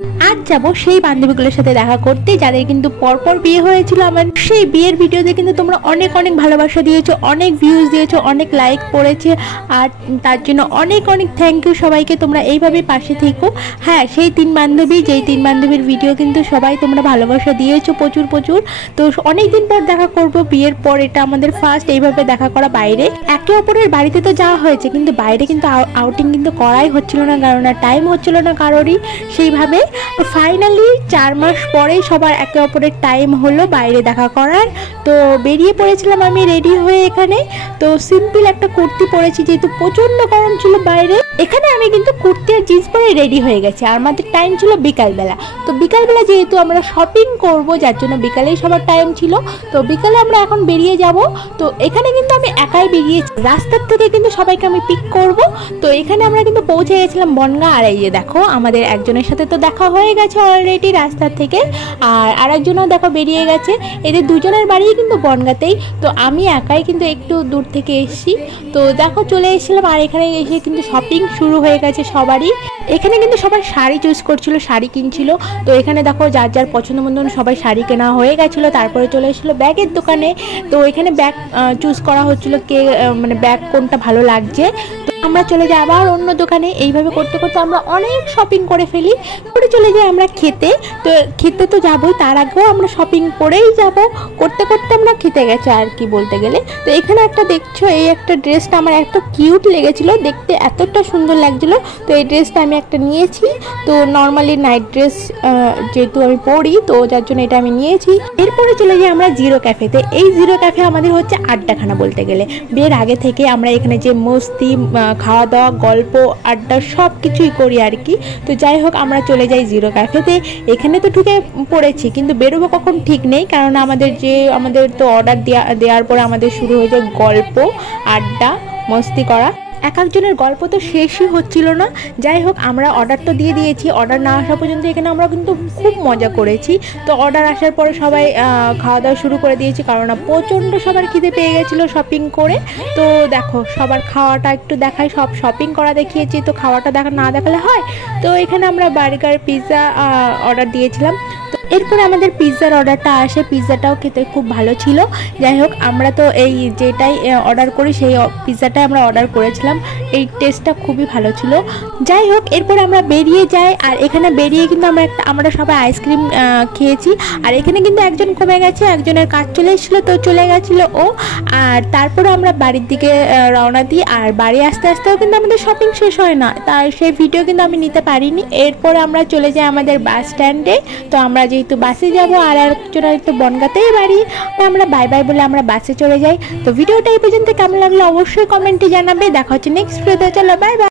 আজ যাব সেই বান্ধবীগুলোর সাথে দেখা করতে যাদের কিন্তু পরপর বিয়ে হয়েছিল। আমার সেই বিয়ের ভিডিওতে কিন্তু তোমরা অনেক অনেক ভালোবাসা দিয়েছো, অনেক ভিউজ দিয়েছো, অনেক লাইক পড়েছে, আর তার জন্য অনেক অনেক থ্যাংক ইউ সবাইকে। তোমরা এইভাবে পাশে থেকো। হ্যাঁ, সেই 3 বান্ধবী, যেই 3 বান্ধবীর ভিডিও কিন্তু সবাই তোমরা ভালোবাসা দিয়েছো প্রচুর প্রচুর। তো অনেক দিন পর দেখা করব, বিয়ের পর এটা আমাদের ফার্স্ট এইভাবে দেখা করা বাইরে। একে অপরের বাড়িতে তো যাওয়া হয়েছে, কিন্তু বাইরে কিন্তু আউটিং কিন্তু করাই হচ্ছিল না, কারণ টাইম হচ্ছিল না কারোরই সেইভাবে। ফাইনালি 4 মাস পরে সবার একে অপরের টাইম হলো বাইরে দেখা করার। তো বেরিয়ে পড়েছিলাম আমি রেডি হয়ে এখানে। তো সিম্পল একটা কুর্তি পরেছি, যেহেতু প্রচন্ড গরম ছিল বাইরে। এখানে আমি কিন্তু কুর্তি আর জিন্স পরে রেডি হয়ে গেছি, আর আমাদের টাইম ছিল বিকালবেলা। তো বিকালবেলা যেহেতু আমরা শপিং করব, যার জন্য বিকালেই সবার টাইম ছিল। তো বিকালে আমরা এখন বেরিয়ে যাব। তো এখানে কিন্তু আমি একাই বেরিয়েছি, রাস্তার থেকে কিন্তু সবাইকে আমি পিক করব। তো এখানে আমরা কিন্তু পৌঁছে গেছিলাম বনগা। আর এই যে দেখো, আমাদের একজনের সাথে তো দেখা হয়ে গেছে অলরেডি রাস্তার থেকে, আর আরেকজনও দেখো বেরিয়ে গেছে। এদের দুজনের বাড়ি কিন্তু বনগাতেই। তো আমি একাই কিন্তু একটু দূর থেকে এসেছি। তো দেখো চলে এসেছিলাম, আর এখানে এসে কিন্তু শপিং শুরু হয়ে গেছে সবারই। এখানে কিন্তু সবাই শাড়ি চুজ করছিল, শাড়ি কিনছিল। তো এখানে দেখো যার যার পছন্দ মতন সবাই শাড়ি কেনা হয়ে গেছিলো। তারপরে চলে এসেছিলো ব্যাগের দোকানে। তো এখানে ব্যাগ চুজ করা হচ্ছিল, কে মানে ব্যাগ কোনটা ভালো লাগছে। তো আমরা চলে যাই আবার অন্য দোকানে। এইভাবে করতে করতে আমরা অনেক শপিং করে ফেলি, করে চলে যাই আমরা খেতে। তো খেতে তো যাবোই, তার আগেও আমরা শপিং করেই যাব। করতে করতে আমরা খেতে গেছি আর কি বলতে গেলে। তো এখানে একটা দেখছো, এই একটা ড্রেসটা আমার এত কিউট লেগেছিল, দেখতে এতটা সুন্দর লাগছিল। তো এই ড্রেসটা আমি একটা নিয়েছি। তো নর্মালি নাইট ড্রেস যেহেতু আমি পরি, তো যার জন্য এটা আমি নিয়েছি। এরপরে চলে যাই আমরা জিরো ক্যাফেতে। এই জিরো ক্যাফে আমাদের হচ্ছে আড্ডাখানা বলতে গেলে। বিয়ের আগে থেকে আমরা এখানে যে মস্তি, খাওয়া দাওয়া, গল্প, আড্ডা সব কিছুই করি আর কি। তো যাই হোক, আমরা চলে যাই জিরো ক্যাফেতে। এখানে তো ঢুকে পড়েছি, কিন্তু বেরোবো কখন ঠিক নেই, কারণ আমাদের তো অর্ডার দেওয়ার পরে আমাদের শুরু হয়ে যায় গল্প, আড্ডা, মস্তি করা। এক একজনের গল্প তো শেষই হচ্ছিল না। যাই হোক, আমরা অর্ডার তো দিয়ে দিয়েছি। অর্ডার না আসা পর্যন্ত এখানে আমরা কিন্তু খুব মজা করেছি। তো অর্ডার আসার পরে সবাই খাওয়া দাওয়া শুরু করে দিয়েছি, কারণ প্রচণ্ড সবার খিদে পেয়ে গেছিলো শপিং করে। তো দেখো, সবার খাওয়াটা একটু দেখাই, সব শপিং করা দেখিয়েছি, তো খাওয়াটা না দেখালে হয়। তো এখানে আমরা বার্গার, পিৎজা অর্ডার দিয়েছিলাম। তো এরপরে আমাদের পিৎজার অর্ডারটা আসে। পিৎজাটাও খেতে খুব ভালো ছিল। যাই হোক, আমরা তো এই যেটাই অর্ডার করি সেই পিৎজাটাই আমরা অর্ডার করেছিলাম। এই টেস্টটা খুবই ভালো ছিল। যাই হোক, এরপরে আমরা বেরিয়ে যাই। আর এখানে বেরিয়ে কিন্তু আমরা সবাই আইসক্রিম খেয়েছি। আর এখানে কিন্তু একজন কমে গেছে, একজনের কাজ চলে এসেছিলো, তো চলে গেছিলো ও। আর তারপরে আমরা বাড়ির দিকে রওনা দিই। আর বাড়ি আসতে আসতেও কিন্তু আমাদের শপিং শেষ হয় না, তার সেই ভিডিও কিন্তু আমি নিতে পারিনি। এরপরে আমরা চলে যাই আমাদের বাস স্ট্যান্ডে। তো আমরা যেহেতু বাসে যাব, আর একজনের তো বনগাতেই বাড়ি, আমরা বাই বাই বলে আমরা বাসে চলে যাই। তো ভিডিওটা এই পর্যন্ত কেমন লাগলো অবশ্যই কমেন্টে জানাবে। দেখা হচ্ছে নেক্সট ভিডিওতে। চলো বাই বাই।